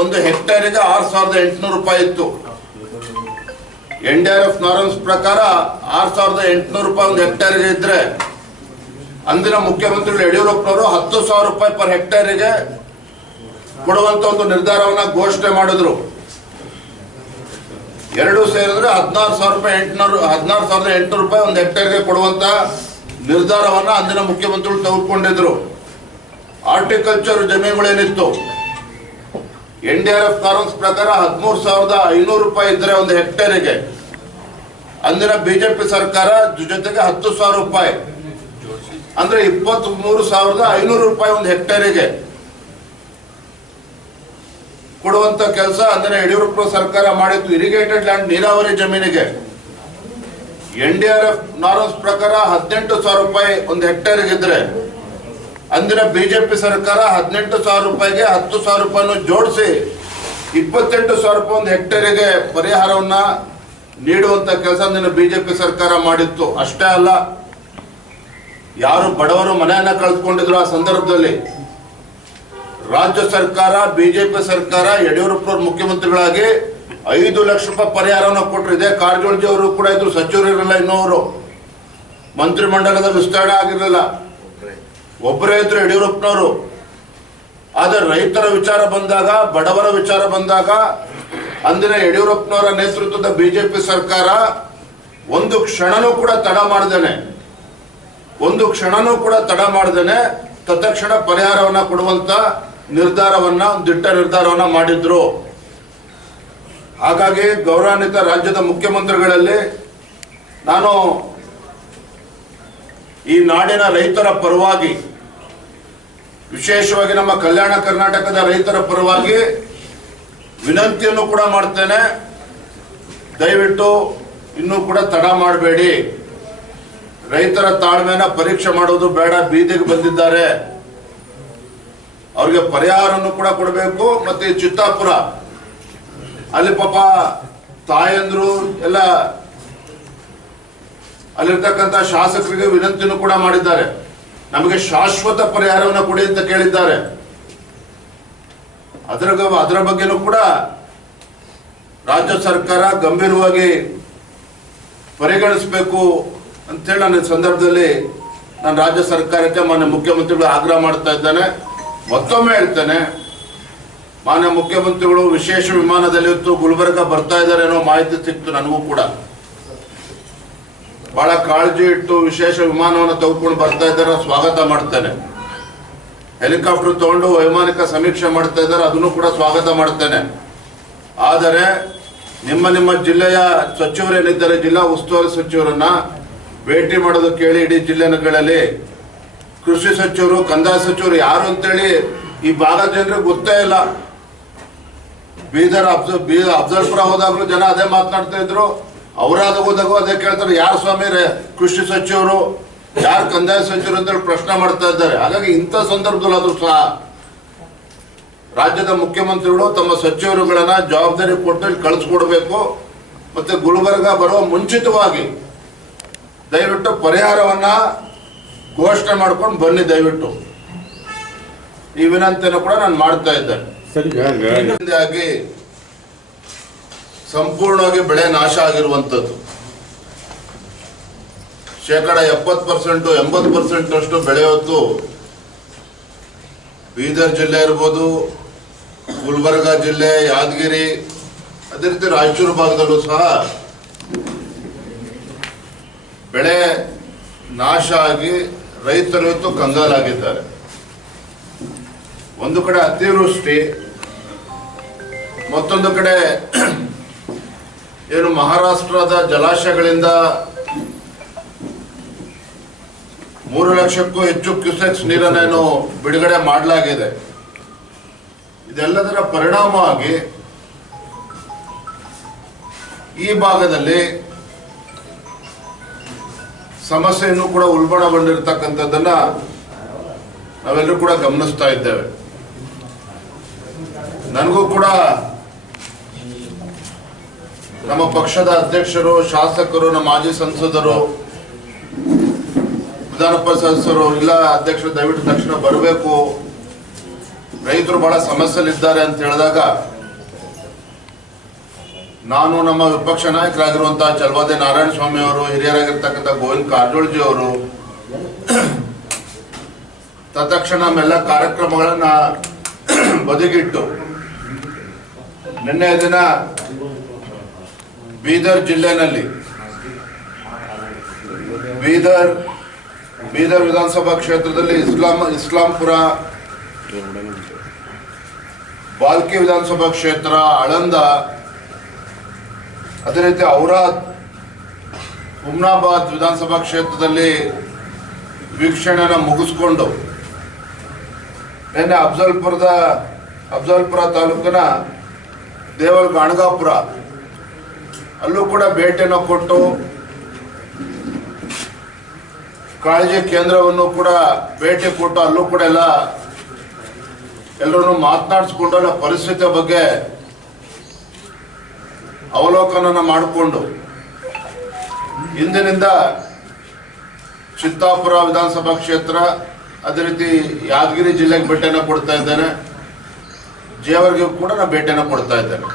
ಒಂದು ಹೆಕ್ಟೇರಿಗೆ ಆರು ಸಾವಿರದ ಎಂಟುನೂರು ರೂಪಾಯಿ ಇತ್ತು. N D R F norms ಪ್ರಕಾರ ಆರು ಸಾವಿರದ ಎಂಟುನೂರು ರೂಪಾಯಿ ಒಂದು ಹೆಕ್ಟೇರಿಗೆ ಇದ್ರೆ, ಅಂದಿನ ಮುಖ್ಯಮಂತ್ರಿಗಳು ಯಡಿಯೂರಪ್ಪನವರು ಹತ್ತು ಸಾವಿರ ರೂಪಾಯಿ ಪರ್ ಹೆಕ್ಟೇರಿಗೆ ಕೊಡುವಂತ ಒಂದು ನಿರ್ಧಾರವನ್ನ ಘೋಷಣೆ ಮಾಡಿದ್ರು. ಎರಡು ಸೇರಿದ್ರೆ ಹದಿನಾರು ಸಾವಿರ ರೂಪಾಯಿ ಎಂಟುನೂರು, ಹದಿನಾರು ಸಾವಿರದ ಎಂಟುನೂರು ರೂಪಾಯಿ ಒಂದು ಹೆಕ್ಟೇರ್ಗೆ ಕೊಡುವಂತ ನಿರ್ಧಾರವನ್ನ ಅಂದಿನ ಮುಖ್ಯಮಂತ್ರಿಗಳು ತೆಗೆದುಕೊಂಡಿದ್ರು. ಆರ್ಟಿಕಲ್ಚರ್ ಜಮೀನುಗಳೇನಿತ್ತು? ಎನ್ ಡಿ ಆರ್ ಎಫ್ ಕಾನೂನ್ಸ್ ಪ್ರಕಾರ ಹದಿಮೂರು ಸಾವಿರದ ಐನೂರು ರೂಪಾಯಿ ಇದ್ರೆ ಒಂದು ಹೆಕ್ಟೇರಿಗೆ. ಅಂದಿನ ಬಿಜೆಪಿ ಸರ್ಕಾರ ಜೊತೆಗೆ ಹತ್ತು ಸಾವಿರ ರೂಪಾಯಿ. ಅಂದ್ರೆ ಇಪ್ಪತ್ತ್ ಮೂರು ಸಾವಿರದ ಐನೂರು ರೂಪಾಯಿ ಒಂದು ಹೆಕ್ಟೇರಿಗೆ. ಕೊಡುವಂತ ಕೆಲಸ ಅಂದಿನ ಯಡಿಯೂರಪ್ಪ ಸರ್ಕಾರ ಮಾಡಿತ್ತು ಇರಿಗೇಟೆಡ್ ಲ್ಯಾಂಡ್ ನೀರಾವರಿ ಜಮೀನಿಗೆ. N D R F norms ಪ್ರಕಾರ ಹದಿನೆಂಟು ಸಾವಿರ ರೂಪಾಯಿ ಒಂದು ಹೆಕ್ಟೇರ್ಗೆ ಅಂದಿನ ಬಿಜೆಪಿ ಸರ್ಕಾರ ಹದಿನೆಂಟು ಸಾವಿರ ರೂಪಾಯಿಗೆ ಹತ್ತು ಸಾವಿರ ರೂಪಾಯಿನ ಜೋಡಿಸಿ ಇಪ್ಪತ್ತೆಂಟು ಸಾವಿರ ರೂಪಾಯಿ ಒಂದು ಹೆಕ್ಟೇರಿಗೆ ಪರಿಹಾರವನ್ನ ನೀಡುವಂತ ಕೆಲಸ ಬಿಜೆಪಿ ಸರ್ಕಾರ ಮಾಡಿತ್ತು. ಅಷ್ಟೇ ಅಲ್ಲ, ಯಾರು ಬಡವರು ಮನೆಯನ್ನ ಕಳೆದುಕೊಂಡಿದ್ರು ಆ ಸಂದರ್ಭದಲ್ಲಿ? ರಾಜ್ಯ ಸರ್ಕಾರ, ಬಿಜೆಪಿ ಸರ್ಕಾರ ಯಡಿಯೂರಪ್ಪ ಮುಖ್ಯಮಂತ್ರಿಗಳಾಗಿ ಐದು ಲಕ್ಷ ರೂಪಾಯಿ ಪರಿಹಾರವನ್ನು ಕೊಟ್ಟರು ಇದೇ ಕಾರಜೋಳಜಿ ಅವರು ಕೂಡ ಇದ್ರು ಸಚಿವರು ಇರಲಿಲ್ಲ ಇನ್ನೋರು ಮಂತ್ರಿಮಂಡಲದ ವಿಸ್ತರಣೆ ಆಗಿರಲಿಲ್ಲ. ಒಬ್ಬರೇ ಇದ್ರು ಯಡಿಯೂರಪ್ಪನವರು. ಆದ್ರೆ ರೈತರ ವಿಚಾರ ಬಂದಾಗ, ಬಡವರ ವಿಚಾರ ಬಂದಾಗ, ಅಂದಿನ ಯಡಿಯೂರಪ್ಪನವರ ನೇತೃತ್ವದ ಬಿಜೆಪಿ ಸರ್ಕಾರ ಒಂದು ಕ್ಷಣನೂ ಕೂಡ ತಡ ಮಾಡ್ದೇನೆ. ಒಂದು ಕ್ಷಣನೂ ಕೂಡ ತಡ ಮಾಡ್ದೇನೆ. ತತ್ಕ್ಷಣ ಪರಿಹಾರವನ್ನ ಕೊಡುವಂತ ನಿರ್ಧಾರವನ್ನ ದಿಟ್ಟ ನಿರ್ಧಾರವನ್ನ ಮಾಡಿದ್ರು. ಹಾಗಾಗಿ ಗೌರವಾನ್ವಿತ ರಾಜ್ಯದ ಮುಖ್ಯಮಂತ್ರಿಗಳಲ್ಲಿ ನಾನು ಈ ನಾಡಿನ ರೈತರ ಪರವಾಗಿ ವಿಶೇಷವಾಗಿ ನಮ್ಮ ಕಲ್ಯಾಣ ಕರ್ನಾಟಕದ ರೈತರ ಪರವಾಗಿ ವಿನಂತಿಯನ್ನು ಕೂಡ ಮಾಡ್ತೇನೆ. ದಯವಿಟ್ಟು ಇನ್ನೂ ಕೂಡ ತಡ ಮಾಡಬೇಡಿ. ರೈತರ ತಾಳ್ಮೆನ ಪರೀಕ್ಷೆ ಮಾಡೋದು ಬೇಡ, ಬೀದಿಗೆ ಬಂದಿದ್ದಾರೆ. ಅವ್ರಿಗೆ ಪರಿಹಾರವನ್ನು ಕೂಡ ಕೊಡಬೇಕು. ಮತ್ತೆ ಚಿತ್ತಾಪುರ, ಅಲ್ಲಿ ಪಾಪ ತಾಯಂದ್ರು ಎಲ್ಲ ಅಲ್ಲಿರ್ತಕ್ಕಂಥ ಶಾಸಕರಿಗೆ ವಿನಂತಿಯನ್ನು ಕೂಡ ಮಾಡಿದ್ದಾರೆ. ನಮಗೆ ಶಾಶ್ವತ ಪರಿಹಾರವನ್ನು ಕೊಡಿ ಅಂತ ಕೇಳಿದ್ದಾರೆ. ಅದರ ಅದರ ಬಗ್ಗೆನೂ ಕೂಡ ರಾಜ್ಯ ಸರ್ಕಾರ ಗಂಭೀರವಾಗಿ ಪರಿಗಣಿಸಬೇಕು ಅಂತೇಳಿ ನನ್ನ ಸಂದರ್ಭದಲ್ಲಿ ನಾನು ರಾಜ್ಯ ಸರ್ಕಾರಕ್ಕೆ ಮಾನ್ಯ ಮುಖ್ಯಮಂತ್ರಿಗಳು ಆಗ್ರಹ ಮಾಡ್ತಾ ಇದ್ದೇನೆ. ಮತ್ತೊಮ್ಮೆ ಹೇಳ್ತೇನೆ, ಮಾನ್ಯ ಮುಖ್ಯಮಂತ್ರಿಗಳು ವಿಶೇಷ ವಿಮಾನದಲ್ಲಿ ಇತ್ತು ಗುಲ್ಬರ್ಗ ಬರ್ತಾ ಇದ್ದಾರೆ ಅನ್ನೋ ಮಾಹಿತಿ ಸಿಕ್ತು ನನಗೂ ಕೂಡ. ಬಹಳ ಕಾಳಜಿ ಇಟ್ಟು ವಿಶೇಷ ವಿಮಾನವನ್ನು ತೆಗೆದುಕೊಂಡು ಬರ್ತಾ ಇದ್ದಾರೆ, ಸ್ವಾಗತ ಮಾಡ್ತೇನೆ. ಹೆಲಿಕಾಪ್ಟರ್ ತಗೊಂಡು ವೈಮಾನಿಕ ಸಮೀಕ್ಷೆ ಮಾಡ್ತಾ ಇದ್ದಾರೆ, ಅದನ್ನು ಕೂಡ ಸ್ವಾಗತ ಮಾಡ್ತೇನೆ. ಆದರೆ ನಿಮ್ಮ ನಿಮ್ಮ ಜಿಲ್ಲೆಯ ಸಚಿವರೇನಿದ್ದಾರೆ ಜಿಲ್ಲಾ ಉಸ್ತುವಾರಿ ಸಚಿವರನ್ನ ಭೇಟಿ ಮಾಡೋದು ಕೇಳಿ ಇಡೀ ಜಿಲ್ಲೆಗಳಲ್ಲಿ ಕೃಷಿ ಸಚಿವರು, ಕಂದಾಯ ಸಚಿವರು ಯಾರು ಅಂತೇಳಿ ಈ ಭಾಗದ ಜನರಿಗೆ ಗೊತ್ತೇ ಇಲ್ಲ. ಬೀದರ್ ಅಫ್ ಬೀದರ್ ಅಫ್ಜಲ್ಪುರ ಹೋದಾಗಲೂ ಜನ ಅದೇ ಮಾತನಾಡ್ತಾ ಇದ್ರು. ಅವರಾದ ಹೋದಾಗೂ ಅದೇ ಕೇಳ್ತಾರೆ ಯಾರು ಸ್ವಾಮಿ ಕೃಷಿ ಸಚಿವರು ಯಾರು ಕಂದಾಯ ಸಚಿವರು ಅಂತೇಳಿ ಪ್ರಶ್ನೆ ಮಾಡ್ತಾ ಇದ್ದಾರೆ. ಹಾಗಾಗಿ ಇಂಥ ಸಂದರ್ಭದಲ್ಲಾದ್ರೂ ಸಹ ರಾಜ್ಯದ ಮುಖ್ಯಮಂತ್ರಿಗಳು ತಮ್ಮ ಸಚಿವರುಗಳನ್ನ ಜವಾಬ್ದಾರಿ ಕೊಟ್ಟು ಕಳಿಸ್ಕೊಡ್ಬೇಕು ಮತ್ತೆ ಗುಲ್ಬರ್ಗ ಬರುವ ಮುಂಚಿತವಾಗಿ ದಯವಿಟ್ಟು ಪರಿಹಾರವನ್ನ ಘೋಷಣೆ ಮಾಡ್ಕೊಂಡು ಬನ್ನಿ ದಯವಿಟ್ಟು. ಈ ವಿನಂತಿಯನ್ನು ಕೂಡ ನಾನು ಮಾಡ್ತಾ ಇದ್ದೇನೆ. ಸಂಪೂರ್ಣವಾಗಿ ಬೆಳೆ ನಾಶ ಆಗಿರುವಂಥದ್ದು. ಶೇಕಡ ಎಪ್ಪತ್ತು ಪರ್ಸೆಂಟ್ ಎಂಬತ್ತು ಪರ್ಸೆಂಟ್ ಅಷ್ಟು ಬೆಳೆ ಹೊತ್ತು ಬೀದರ್ ಜಿಲ್ಲೆ ಇರ್ಬೋದು, ಗುಲ್ಬರ್ಗ ಜಿಲ್ಲೆ, ಯಾದಗಿರಿ, ಅದೇ ರೀತಿ ರಾಯಚೂರು ಭಾಗದಲ್ಲೂ ಸಹ ಬೆಳೆ ನಾಶ ಆಗಿ ರೈತರು ಇವತ್ತು ಕಂಗಾಲಾಗಿದ್ದಾರೆ. ಒಂದು ಕಡೆ ಅತಿವೃಷ್ಟಿ, ಮತ್ತೊಂದು ಕಡೆ ಏನು ಮಹಾರಾಷ್ಟ್ರದ ಜಲಾಶಯಗಳಿಂದ ಮೂರು ಲಕ್ಷಕ್ಕೂ ಹೆಚ್ಚು ಕ್ಯೂಸೆಕ್ಸ್ ನೀರನ್ನೇನು ಬಿಡುಗಡೆ ಮಾಡಲಾಗಿದೆ. ಇದೆಲ್ಲದರ ಪರಿಣಾಮವಾಗಿ ಈ ಭಾಗದಲ್ಲಿ ಸಮಸ್ಯೆಯನ್ನು ಕೂಡ ಉಲ್ಬಣಗೊಂಡಿರ್ತಕ್ಕಂಥದ್ದನ್ನ ನಾವೆಲ್ಲರೂ ಕೂಡ ಗಮನಿಸ್ತಾ ಇದ್ದೇವೆ. ನನಗೂ ಕೂಡ ನಮ್ಮ ಪಕ್ಷದ ಅಧ್ಯಕ್ಷರು, ಶಾಸಕರು, ನಮ್ಮ ಮಾಜಿ ಸಂಸದರು, ವಿಧಾನ ಸದಸ್ಯರು ಇಲ್ಲ ಅಧ್ಯಕ್ಷರು ದಯವಿಟ್ಟು ತಕ್ಷಣ ಬರಬೇಕು. ರೈತರು ಬಹಳ ಸಮಸ್ಯೆಲಿದ್ದಾರೆ ಅಂತ ಹೇಳಿದಾಗ ನಾನು ನಮ್ಮ ವಿಪಕ್ಷ ನಾಯಕರಾಗಿರುವಂತಹ ಚಲವಾದೆ ನಾರಾಯಣ ಸ್ವಾಮಿ ಅವರು, ಹಿರಿಯರಾಗಿರ್ತಕ್ಕಂಥ ಗೋವಿಂದ ಕಾರಜೋಳಜಿ ಅವರು, ತತ್ಕ್ಷಣ ನಮ್ಮೆಲ್ಲ ಕಾರ್ಯಕ್ರಮಗಳನ್ನ ಬದಿಗಿಟ್ಟು, ನಿನ್ನೆ ದಿನ ಬೀದರ್ ಜಿಲ್ಲೆನಲ್ಲಿ. ಬೀದರ್ ಬೀದರ್ ವಿಧಾನಸಭಾ ಕ್ಷೇತ್ರದಲ್ಲಿ ಇಸ್ಲಾಂ, ಇಸ್ಲಾಂಪುರ, ಬಾಲ್ಕಿ ವಿಧಾನಸಭಾ ಕ್ಷೇತ್ರ ಆಳಂದ ಅದೇ ರೀತಿ ಔರಾದ್ ಹುಮ್ನಾಬಾದ್ ವಿಧಾನಸಭಾ ಕ್ಷೇತ್ರದಲ್ಲಿ ವೀಕ್ಷಣೆನ ಮುಗಿಸ್ಕೊಂಡು, ನಿನ್ನೆ ಅಫ್ಜಲ್ಪುರದ, ಅಫ್ಜಲ್ಪುರ ತಾಲೂಕಿನ ದೇವಲ್ ಗಾಣಗಾಪುರ ಅಲ್ಲೂ ಕೂಡ ಭೇಟಿಯನ್ನು ಕೊಟ್ಟು ಕಾಳಜಿ ಕೇಂದ್ರವನ್ನು ಕೂಡ ಭೇಟಿ ಕೊಟ್ಟು ಅಲ್ಲೂ ಕೂಡ ಎಲ್ಲ ಎಲ್ಲರನ್ನು ಮಾತನಾಡಿಸ್ಕೊಂಡು ಅಲ್ಲ ಪರಿಸ್ಥಿತಿಯ ಬಗ್ಗೆ ಅವಲೋಕನ ಮಾಡಿಕೊಂಡು ಇಂದಿನಿಂದ ಚಿತ್ತಾಪುರ ವಿಧಾನಸಭಾ ಕ್ಷೇತ್ರ ಅದೇ ರೀತಿ ಯಾದಗಿರಿ ಜಿಲ್ಲೆಗೆ ಭೇಟಿಯನ್ನು ಕೊಡ್ತಾ ಇದ್ದೇನೆ. ಜೇವರ್ಗೆ ಕೂಡ ನಾನು ಭೇಟಿಯನ್ನು ಕೊಡ್ತಾ ಇದ್ದೇನೆ.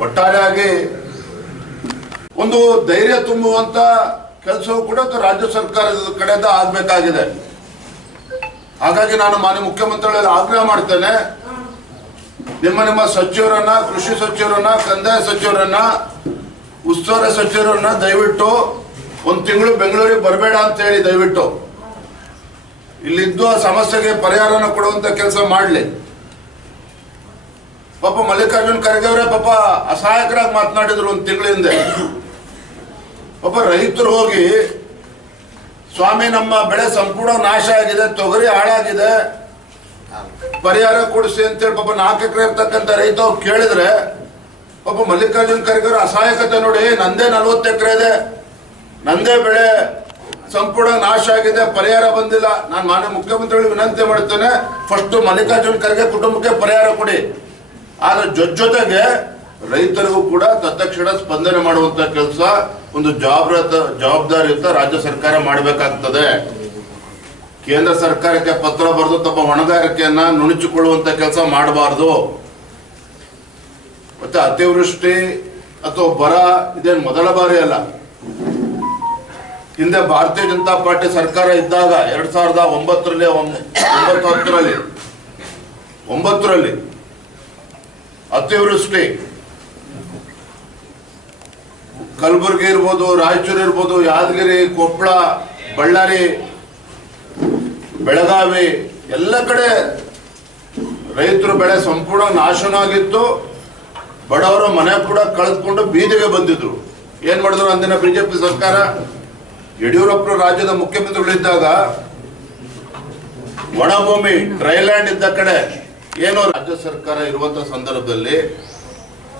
ಒಟ್ಟಾರೆಯಾಗಿ ಒಂದು ಧೈರ್ಯ ತುಂಬುವಂತ ಕೆಲಸವೂ ಕೂಡ ರಾಜ್ಯ ಸರ್ಕಾರದ ಕಡೆಯಿಂದ ಆಗಬೇಕಾಗಿದೆ. ಹಾಗಾಗಿ ನಾನು ಮಾನ್ಯ ಮುಖ್ಯಮಂತ್ರಿಗಳಲ್ಲಿ ಆಗ್ರಹ ಮಾಡ್ತೇನೆ. ನಿಮ್ಮ ನಿಮ್ಮ ಸಚಿವರನ್ನ, ಕೃಷಿ ಸಚಿವರನ್ನ, ಕಂದಾಯ ಸಚಿವರನ್ನ, ಉಸ್ತುವಾರಿ ಸಚಿವರನ್ನ ದಯವಿಟ್ಟು ಒಂದು ತಿಂಗಳು ಬೆಂಗಳೂರಿಗೆ ಬರಬೇಡ ಅಂತ ಹೇಳಿ ದಯವಿಟ್ಟು. ಇಲ್ಲಿದ್ದು ಆ ಸಮಸ್ಯೆಗೆ ಪರಿಹಾರನ ಕೊಡುವಂತ ಕೆಲಸ ಮಾಡಲಿ. ಪಾಪ ಮಲ್ಲಿಕಾರ್ಜುನ್ ಖರ್ಗೆ ಅವರೇ ಪಾಪ ಅಸಹಾಯಕರಾಗಿ ಮಾತನಾಡಿದ್ರು ಒಂದು ತಿಂಗಳ ಹಿಂದೆ. ಪಾಪ ರೈತರು ಹೋಗಿ, ಸ್ವಾಮಿ ನಮ್ಮ ಬೆಳೆ ಸಂಪೂರ್ಣ ನಾಶ ಆಗಿದೆ, ತೊಗರಿ ಹಾಳಾಗಿದೆ, ಪರಿಹಾರ ಕೊಡಿಸಿ ಅಂತೇಳಿ ಪಾಪ ನಾಲ್ಕು ಎಕರೆ ಇರ್ತಕ್ಕಂಥ ರೈತ ಕೇಳಿದ್ರೆ, ಪಾಪ ಮಲ್ಲಿಕಾರ್ಜುನ್ ಖರ್ಗೆ ಅವರ ಅಸಹಾಯಕತೆ ನೋಡಿ ನಂದೇ ನಲ್ವತ್ತು ಎಕರೆ ಇದೆ, ನಂದೇ ಬೆಳೆ ಸಂಪೂರ್ಣ ನಾಶ ಆಗಿದೆ, ಪರಿಹಾರ ಬಂದಿಲ್ಲ. ನಾನು ಮಾನ್ಯ ಮುಖ್ಯಮಂತ್ರಿಗಳಿಗೆ ವಿನಂತಿ ಮಾಡ್ತೇನೆ, ಫಸ್ಟ್ ಮಲ್ಲಿಕಾರ್ಜುನ್ ಖರ್ಗೆ ಕುಟುಂಬಕ್ಕೆ ಪರಿಹಾರ ಕೊಡಿ. ಆದ್ರೆ ಜೊತೆ ಜೊತೆಗೆ ರೈತರಿಗೂ ಕೂಡ ತತ್ಕ್ಷಣ ಸ್ಪಂದನೆ ಮಾಡುವಂತ ಕೆಲಸ ಒಂದು ಜವಾಬ್ದಾರ ಜವಾಬ್ದಾರಿಯುತ ರಾಜ್ಯ ಸರ್ಕಾರ ಮಾಡಬೇಕಾಗ್ತದೆ. ಕೇಂದ್ರ ಸರ್ಕಾರಕ್ಕೆ ಪತ್ರ ಬರೆದು ತಮ್ಮ ಹೊಣೆಗಾರಿಕೆಯನ್ನ ನುಣುಚಿಕೊಳ್ಳುವಂತ ಕೆಲಸ ಮಾಡಬಾರದು. ಮತ್ತೆ ಅತಿವೃಷ್ಟಿ ಅಥವಾ ಬರ ಇದೇನು ಮೊದಲ ಬಾರಿ ಅಲ್ಲ. ಹಿಂದೆ ಭಾರತೀಯ ಜನತಾ ಪಾರ್ಟಿ ಸರ್ಕಾರ ಇದ್ದಾಗ ಎರಡ್ ಸಾವಿರದ ಒಂಬತ್ತರಲ್ಲಿ ಒಂಬ- ಒಂಬತ್ತು ಹತ್ತರಲ್ಲಿ, ಒಂಬತ್ತರಲ್ಲಿ ಅತಿವೃಷ್ಟಿ. ಕಲಬುರಗಿ ಇರ್ಬೋದು, ರಾಯಚೂರು ಇರ್ಬೋದು, ಯಾದಗಿರಿ, ಕೊಪ್ಪಳ, ಬಳ್ಳಾರಿ, ಬೆಳಗಾವಿ, ಎಲ್ಲ ಕಡೆ ರೈತರು ಬೆಳೆ ಸಂಪೂರ್ಣ ನಾಶನ ಆಗಿತ್ತು. ಬಡವರು ಮನೆ ಕೂಡ ಕಳೆದುಕೊಂಡು ಬೀದಿಗೆ ಬಂದಿದ್ರು. ಏನ್ ಮಾಡಿದ್ರು ಅಂದಿನ ಬಿಜೆಪಿ ಸರ್ಕಾರ? ಯಡಿಯೂರಪ್ಪರು ರಾಜ್ಯದ ಮುಖ್ಯಮಂತ್ರಿಗಳಿದ್ದಾಗ ಒಣಭೂಮಿ ಡ್ರೈಲ್ಯಾಂಡ್ ಇದ್ದ ಕಡೆ ಏನೋ ರಾಜ್ಯ ಸರ್ಕಾರ ಇರುವಂತಹ ಸಂದರ್ಭದಲ್ಲಿ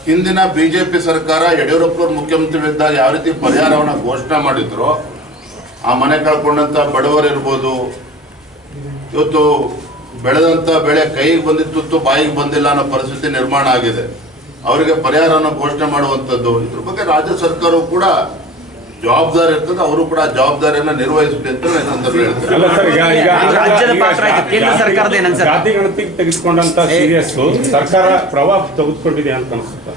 ಹಿಂದಿನ ಬಿಜೆಪಿ ಸರ್ಕಾರ ಯಡಿಯೂರಪ್ಪರು ಮುಖ್ಯಮಂತ್ರಿಗಳಿದ್ದಾಗ ಯಾವ ರೀತಿ ಪರಿಹಾರವನ್ನ ಘೋಷಣೆ ಮಾಡಿದ್ರು? ಆ ಮನೆ ಕಳ್ಕೊಂಡಂತ ಬಡವರು ಇರ್ಬೋದು, ಇವತ್ತು ಬೆಳೆದಂತ ಬೆಳೆ ಕೈಗೆ ಬಂದಿತ್ತು ಬಾಯಿಗೆ ಬಂದಿಲ್ಲ ಅನ್ನೋ ಪರಿಸ್ಥಿತಿ ನಿರ್ಮಾಣ ಆಗಿದೆ. ಅವರಿಗೆ ಪರಿಹಾರವನ್ನು ಘೋಷಣೆ ಮಾಡುವಂತದ್ದು. ಇದ್ರ ಬಗ್ಗೆ ರಾಜ್ಯ ಸರ್ಕಾರವು ಕೂಡ ಜವಾಬ್ದಾರಿ ಇರ್ತದೆ ಅವರು ಕೂಡ ಜವಾಬ್ದಾರಿಯನ್ನ ನಿರ್ವಹಿಸಲಿ ಅಂತ ನಾನು ಸಂದರ್ಭ ಹೇಳ್ತೇನೆ ಅಲ್ಲ ಸರ್ ಈಗ ಈಗ ರಾಜ್ಯದ ಪಾತ್ರ. ಕೇಂದ್ರ ಸರ್ಕಾರದ ಏನಂತ ಸರ್? ಜಾತಿ ಗಣತಿಗೆ ತೆಗೆದುಕೊಂಡಂತ ಸೀರಿಯಸ್ ಸರ್ಕಾರ ಪ್ರಭಾವ ತೆಗೆದುಕೊಂಡಿದೆ ಅಂತ ಅನ್ಸುತ್ತೆ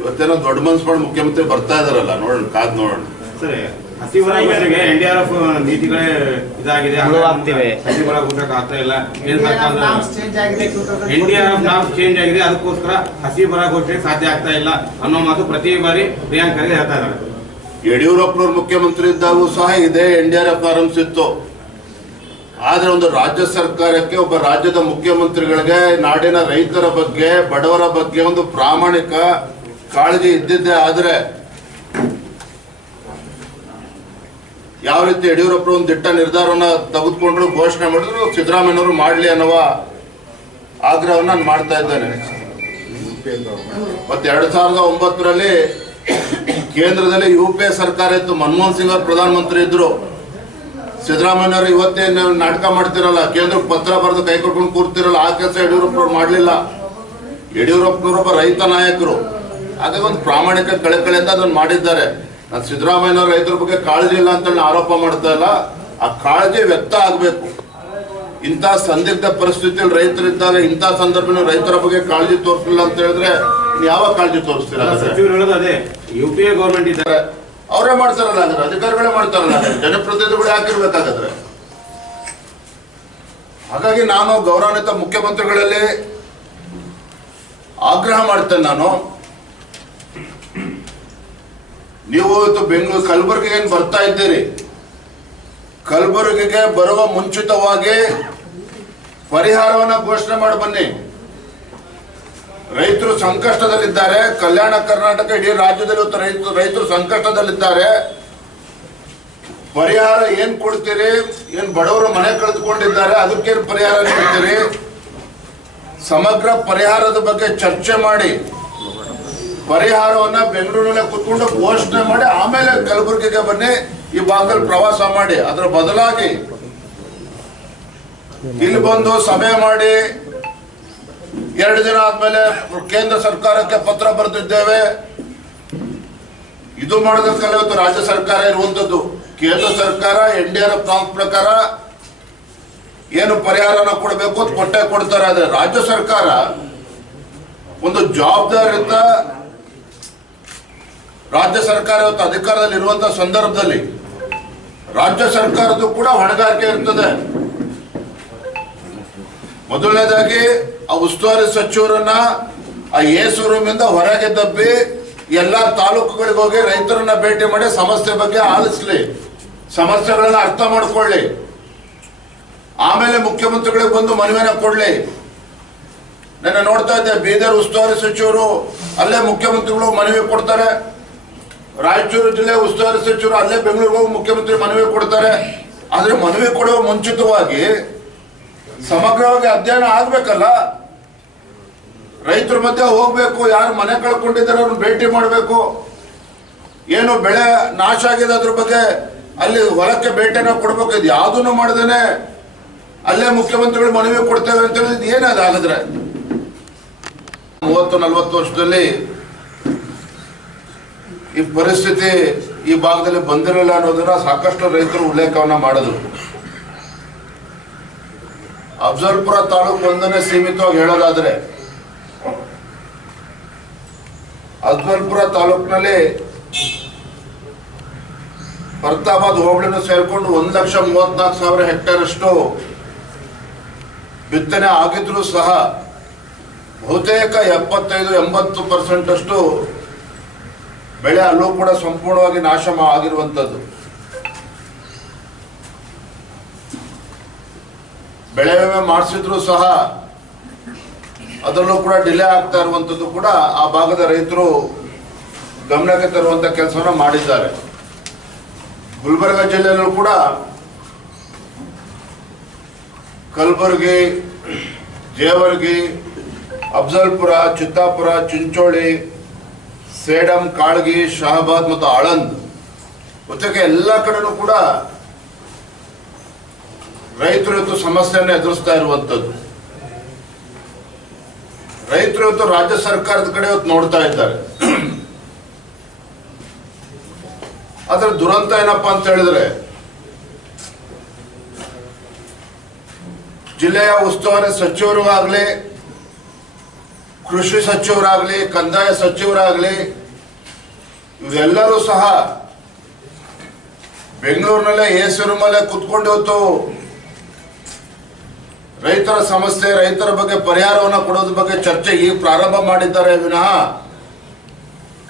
ಇವತ್ತೇನೋ ದೊಡ್ಡ ಮನ್ಸ್ ಮಾಡಿ ಮುಖ್ಯಮಂತ್ರಿ ಬರ್ತಾ ಇದಾರಲ್ಲ ನೋಡೋಣ ಕಾದ್ ನೋಡೋಣ ಸರಿ ಯೋಜನೆಗೆ ಎನ್ ಡಿ ಆರ್ ಎಫ್ ನೀತಿಗಳೇ ಇದಾಗಿದೆ. ಹುಳುವಾಗ್ತಿವೆ. ಹಸಿವರ ಊಟಕ್ಕೆ ಆಗ್ತಾ ಇಲ್ಲ. ಆಗಿದೆ ಎನ್ ಡಿ ಆರ್ ಎಫ್ ನಾಮ್ ಚೇಂಜ್ ಆಗಿದೆ. ಅದಕ್ಕೋಸ್ಕರ ಹಸಿ ಬರ ಘೋಷಣೆ ಸಾಧ್ಯ ಆಗ್ತಾ ಇಲ್ಲ ಅನ್ನೋ ಮಾತು ಪ್ರತಿ ಬಾರಿ ಪ್ರಿಯಾಂಕರಿಗೆ ಹೇಳ್ತಾ ಇದ್ದಾರೆ. ಯಡಿಯೂರಪ್ಪನವ್ರು ಮುಖ್ಯಮಂತ್ರಿ ಇದ್ದಾಗೂ ಸಹ ಇದೆ ಎನ್ ಡಿ ಆರ್ ಎಫ್ ಆರಂಭಿಸಿತ್ತು. ಆದ್ರೆ ಒಂದು ರಾಜ್ಯ ಸರ್ಕಾರಕ್ಕೆ ಒಬ್ಬ ರಾಜ್ಯದ ಮುಖ್ಯಮಂತ್ರಿಗಳಿಗೆ ನಾಡಿನ ರೈತರ ಬಗ್ಗೆ ಬಡವರ ಬಗ್ಗೆ ಒಂದು ಪ್ರಾಮಾಣಿಕ ಕಾಳಜಿ ಇದ್ದಿದ್ದೆ ಆದ್ರೆ ಯಾವ ರೀತಿ ಯಡಿಯೂರಪ್ಪ ಒಂದು ದಿಟ್ಟ ನಿರ್ಧಾರವನ್ನ ತೆಗೆದುಕೊಂಡ್ರು ಘೋಷಣೆ ಮಾಡಿದ್ರು ಸಿದ್ದರಾಮಯ್ಯವರು ಮಾಡಲಿ ಅನ್ನುವ ಆಗ್ರಹವನ್ನು ನಾನು ಮಾಡ್ತಾ ಇದ್ದೇನೆ. ಮತ್ತೆ ಎರಡ್ ಸಾವಿರದ ಒಂಬತ್ತರಲ್ಲಿ ಕೇಂದ್ರದಲ್ಲಿ ಯು ಪಿ ಎ ಸರ್ಕಾರ ಇತ್ತು. ಮನಮೋಹನ್ ಸಿಂಗ್ ಅವರು ಪ್ರಧಾನಮಂತ್ರಿ ಇದ್ರು. ಸಿದ್ದರಾಮಯ್ಯವರು ಇವತ್ತೇ ನಾಟಕ ಮಾಡ್ತಿರಲ್ಲ ಕೇಂದ್ರಕ್ಕೆ ಪತ್ರ ಬರೆದು ಕೈ ಕೊಟ್ಕೊಂಡು ಕೂರ್ತಿರಲ್ಲ ಆ ಕೆಲಸ ಯಡಿಯೂರಪ್ಪನವ್ರು ಮಾಡಲಿಲ್ಲ. ಯಡಿಯೂರಪ್ಪನವರೊಬ್ಬ ರೈತ ನಾಯಕರು. ಅದಕ್ಕೆ ಒಂದು ಪ್ರಾಮಾಣಿಕ ಕಳಕಳಿಯಿಂದ ಅದನ್ನು ಮಾಡಿದ್ದಾರೆ. ನಾನು ಸಿದ್ದರಾಮಯ್ಯನವ್ರ ರೈತರ ಬಗ್ಗೆ ಕಾಳಜಿ ಇಲ್ಲ ಅಂತ ಹೇಳಿ ಆರೋಪ ಮಾಡ್ತಾ ಇಲ್ಲ. ಆ ಕಾಳಜಿ ವ್ಯಕ್ತ ಆಗಬೇಕು. ಇಂಥ ಸಂದಿಗ್ಧ ಪರಿಸ್ಥಿತಿಯಲ್ಲಿ ರೈತರಿದ್ದಾಗ ಇಂಥ ಸಂದರ್ಭದಲ್ಲಿ ರೈತರ ಬಗ್ಗೆ ಕಾಳಜಿ ತೋರಿಸಲಿಲ್ಲ ಅಂತ ಹೇಳಿದ್ರೆ ಯಾವ ಕಾಳಜಿ ತೋರಿಸ್ತೀರಾ? ಯು ಪಿ ಎ ಗೌರ್ಮೆಂಟ್ ಇದ್ದಾರೆ. ಅವರೇ ಮಾಡ್ತಾರಲ್ಲ ಅಂದ್ರೆ ಅಧಿಕಾರಿಗಳೇ ಮಾಡ್ತಾರಲ್ಲ ಜನಪ್ರತಿನಿಧಿಗಳು ಯಾಕಿರ್ಬೇಕಾಗಾದ್ರೆ ಹಾಗಾಗಿ ನಾನು ಗೌರವಾನ್ವಿತ ಮುಖ್ಯಮಂತ್ರಿಗಳಲ್ಲಿ ಆಗ್ರಹ ಮಾಡ್ತೇನೆ ನಾನು. ನೀವು ಇವತ್ತು ಬೆಂಗಳೂರು ಕಲಬುರಗಿಗೆ ಬರ್ತಾ ಇದ್ದೀರಿ? ಕಲಬುರಗಿಗೆ ಬರುವ ಮುಂಚಿತವಾಗಿ ಪರಿಹಾರವನ್ನ ಘೋಷಣೆ ಮಾಡಿ ಬನ್ನಿ. ರೈತರು ಸಂಕಷ್ಟದಲ್ಲಿದ್ದಾರೆ. ಕಲ್ಯಾಣ ಕರ್ನಾಟಕ ಇಡೀ ರಾಜ್ಯದಲ್ಲಿ ಇವತ್ತು ರೈತರು ರೈತರು ಸಂಕಷ್ಟದಲ್ಲಿದ್ದಾರೆ. ಪರಿಹಾರ ಏನ್ ಕೊಡ್ತೀರಿ? ಏನ್ ಬಡವರು ಮನೆ ಕಳೆದುಕೊಂಡಿದ್ದಾರೆ, ಅದಕ್ಕೇನು ಪರಿಹಾರ ಕೊಡ್ತೀರಿ ಸಮಗ್ರ ಪರಿಹಾರದ ಬಗ್ಗೆ ಚರ್ಚೆ ಮಾಡಿ. ಪರಿಹಾರವನ್ನ ಬೆಂಗಳೂರಿನಲ್ಲಿ ಕುತ್ಕೊಂಡು ಘೋಷಣೆ ಮಾಡಿ, ಆಮೇಲೆ ಕಲಬುರಗಿಗೆ ಬನ್ನಿ, ಈ ಭಾಗದಲ್ಲಿ ಪ್ರವಾಸ ಮಾಡಿ. ಅದರ ಬದಲಾಗಿ ಇಲ್ಲಿ ಬಂದು ಸಭೆ ಮಾಡಿ, ಎರಡು ದಿನ ಆದ್ಮೇಲೆ ಕೇಂದ್ರ ಸರ್ಕಾರಕ್ಕೆ ಪತ್ರ ಬರೆದಿದ್ದೇವೆ. ಇದು ಮಾಡೋದಕ್ಕಲ್ಲ ಇವತ್ತು ರಾಜ್ಯ ಸರ್ಕಾರ ಇರುವಂತದ್ದು. ಕೇಂದ್ರ ಸರ್ಕಾರ, ಎನ್ ಡಿ ಆರ್ ಎಫ್ ಪ್ರಕಾರ ಏನು ಪರಿಹಾರನ ಕೊಡಬೇಕು ಅಂತ ಕೊಟ್ಟೆ ಕೊಡ್ತಾರೆ. ಆದ್ರೆ ರಾಜ್ಯ ಸರ್ಕಾರ ಒಂದು ಜವಾಬ್ದಾರಿಯುತ ರಾಜ್ಯ ಸರ್ಕಾರ ಇವತ್ತು ಅಧಿಕಾರದಲ್ಲಿ ಇರುವಂತಹ ಸಂದರ್ಭದಲ್ಲಿ ರಾಜ್ಯ ಸರ್ಕಾರದ್ದು ಕೂಡ ಹೊಣೆಗಾರಿಕೆ ಇರ್ತದೆ. ಮೊದಲನೇದಾಗಿ ಆ ಉಸ್ತುವಾರಿ ಸಚಿವರನ್ನ ಆ ಎಸ್ ರೂಮಿಂದ ಹೊರಗೆ ದಬ್ಬಿ ಎಲ್ಲಾ ತಾಲೂಕುಗಳಿಗೆ ಹೋಗಿ ರೈತರನ್ನ ಭೇಟಿ ಮಾಡಿ ಸಮಸ್ಯೆ ಬಗ್ಗೆ ಆಲಿಸ್ಲಿ. ಸಮಸ್ಯೆಗಳನ್ನ ಅರ್ಥ ಮಾಡಿಕೊಳ್ಳಿ. ಆಮೇಲೆ ಮುಖ್ಯಮಂತ್ರಿಗಳಿಗೆ ಬಂದು ಮನವಿನ ಕೊಡ್ಲಿ. ನನ್ನ ನೋಡ್ತಾ ಇದ್ದೆ, ಬೀದರ್ ಉಸ್ತುವಾರಿ ಸಚಿವರು ಅಲ್ಲೇ ಮುಖ್ಯಮಂತ್ರಿಗಳು ಮನವಿ ಕೊಡ್ತಾರೆ. ರಾಯಚೂರು ಜಿಲ್ಲೆ ಉಸ್ತುವಾರಿ ಸಚಿವರು ಅಲ್ಲೇ ಬೆಂಗಳೂರಿಗೆ ಮುಖ್ಯಮಂತ್ರಿ ಮನವಿ ಕೊಡ್ತಾರೆ. ಆದ್ರೆ ಮನವಿ ಕೊಡುವ ಮುಂಚಿತವಾಗಿ ಸಮಗ್ರವಾಗಿ ಅಧ್ಯಯನ ಆಗ್ಬೇಕಲ್ಲ. ರೈತರ ಮಧ್ಯೆ ಹೋಗ್ಬೇಕು, ಯಾರು ಮನೆ ಕಳ್ಕೊಂಡಿದ್ದಾರೆ ಅವ್ರನ್ನ ಭೇಟಿ ಮಾಡಬೇಕು. ಏನು ಬೆಳೆ ನಾಶ ಆಗಿದೆ ಅದ್ರ ಬಗ್ಗೆ ಅಲ್ಲಿ ಹೊಲಕ್ಕೆ ಭೇಟಿನ ಕೊಡ್ಬೇಕು. ಇದು ಯಾವುದನ್ನು ಮಾಡ್ದೇನೆ ಅಲ್ಲೇ ಮುಖ್ಯಮಂತ್ರಿಗಳು ಮನವಿ ಕೊಡ್ತೇವೆ ಅಂತ ಹೇಳಿದ್ ಏನದು ಹಾಗಾದ್ರೆ ಮೂವತ್ತು ನಲ್ವತ್ತು ವರ್ಷದಲ್ಲಿ ಈ ಪರಿಸ್ಥಿತಿ ಈ ಭಾಗದಲ್ಲಿ ಬಂದಿರಲಿಲ್ಲ ಅನ್ನೋದನ್ನ ಸಾಕಷ್ಟು ರೈತರು ಉಲ್ಲೇಖವನ್ನ ಮಾಡಿದ್ರು. ಅಫ್ಜಲ್ಪುರ ತಾಲೂಕು ಒಂದನೇ ಸೀಮಿತವಾಗಿ ಹೇಳೋದಾದ್ರೆ, ಅಫ್ಜಲ್ಪುರ ತಾಲೂಕಿನಲ್ಲಿ ಫರ್ತಾಬಾದ್ ಹೋಬಳಿನ ಸೇರ್ಕೊಂಡು ಒಂದ್ ಲಕ್ಷ ಮೂವತ್ನಾಲ್ಕು ಸಾವಿರ ಹೆಕ್ಟೇರ್ ಅಷ್ಟು ಬಿತ್ತನೆ ಆಗಿದ್ರು ಸಹ ಬಹುತೇಕ ಎಪ್ಪತ್ತೈದು ಎಂಬತ್ತು ಪರ್ಸೆಂಟ್ ಅಷ್ಟು ಬೆಳೆ ಅಲ್ಲೂ ಕೂಡ ಸಂಪೂರ್ಣವಾಗಿ ನಾಶ ಆಗಿರುವಂಥದ್ದು. ಬೆಳೆ ವಿಮೆ ಮಾಡಿಸಿದ್ರು ಸಹ ಅದರಲ್ಲೂ ಕೂಡ ಡಿಲೇ ಆಗ್ತಾ ಇರುವಂಥದ್ದು ಕೂಡ ಆ ಭಾಗದ ರೈತರು ಗಮನಕ್ಕೆ ತರುವಂತ ಕೆಲಸವನ್ನು ಮಾಡಿದ್ದಾರೆ. ಗುಲ್ಬರ್ಗ ಜಿಲ್ಲೆಯಲ್ಲೂ ಕೂಡ ಕಲಬುರಗಿ, ಜೇವರ್ಗಿ, ಅಫ್ಜಲ್ಪುರ, ಚಿತ್ತಾಪುರ, ಚಿಂಚೋಳಿ ಸೇಡಂ, ಕಾಳ್ಗಿ, ಶಹಬಾದ್ ಮತ್ತು ಆಳಂದ್. ಜೊತೆಗೆ ಎಲ್ಲ ಕಡೆನೂ ಕೂಡ ರೈತರು ಇವತ್ತು ಸಮಸ್ಯೆಯನ್ನು ಎದುರಿಸ್ತಾ ಇರುವಂಥದ್ದು. ರೈತರು ರಾಜ್ಯ ಸರ್ಕಾರದ ಕಡೆ ಇವತ್ತು ನೋಡ್ತಾ ಇದ್ದಾರೆ. ಅದರ ದುರಂತ ಏನಪ್ಪಾ ಅಂತ ಹೇಳಿದ್ರೆ, ಜಿಲ್ಲೆಯ ಉಸ್ತುವಾರಿ ಸಚಿವರು ಆಗ್ಲಿ ಕೃಷಿ ಸಚಿವರಾಗಲಿ, ಕಂದಾಯ ಸಚಿವರಾಗಲಿ, ಇವರೆಲ್ಲರೂ ಸಹ ಬೆಂಗಳೂರಿನಲ್ಲೇ ಹೆಸರು ಮೇಲೆ ಕುತ್ಕೊಂಡು ಇವತ್ತು ರೈತರ ಸಮಸ್ಯೆ, ರೈತರ ಬಗ್ಗೆ ಪರಿಹಾರವನ್ನು ಕೊಡೋದ್ರ ಬಗ್ಗೆ ಚರ್ಚೆ ಈಗ ಪ್ರಾರಂಭ ಮಾಡಿದ್ದಾರೆ ವಿನಃ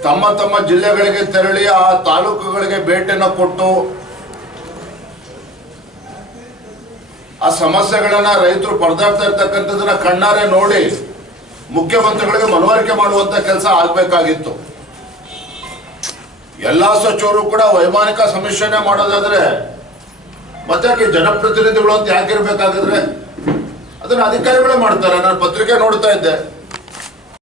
ತಮ್ಮ ತಮ್ಮ ಜಿಲ್ಲೆಗಳಿಗೆ ತೆರಳಿ ಆ ತಾಲೂಕುಗಳಿಗೆ ಭೇಟಿಯನ್ನು ಕೊಟ್ಟು ಆ ಸಮಸ್ಯೆಗಳನ್ನ ರೈತರು ಪರದಾಡ್ತಾ ಇರ್ತಕ್ಕಂಥದ್ದನ್ನ ಕಣ್ಣಾರೆ ನೋಡಿ ಮುಖ್ಯಮಂತ್ರಿಗಳಿಗೆ ಮನವರಿಕೆ ಮಾಡುವಂತ ಕೆಲಸ ಆಗ್ಬೇಕಾಗಿತ್ತು. ಎಲ್ಲಾ ಸಚಿವರು ಕೂಡ ವೈಮಾನಿಕ ಸಮೀಕ್ಷೆನೆ ಮಾಡೋದಾದ್ರೆ ಮತ್ತೆ ಜನಪ್ರತಿನಿಧಿಗಳು ಅಂತ ಯಾಕಿರ್ಬೇಕಾಗಿದ್ರೆ ಅದನ್ನ ಅಧಿಕಾರಿಗಳೇ ಮಾಡ್ತಾರೆ. ನಾನು ಪತ್ರಿಕೆ ನೋಡ್ತಾ ಇದ್ದೆ.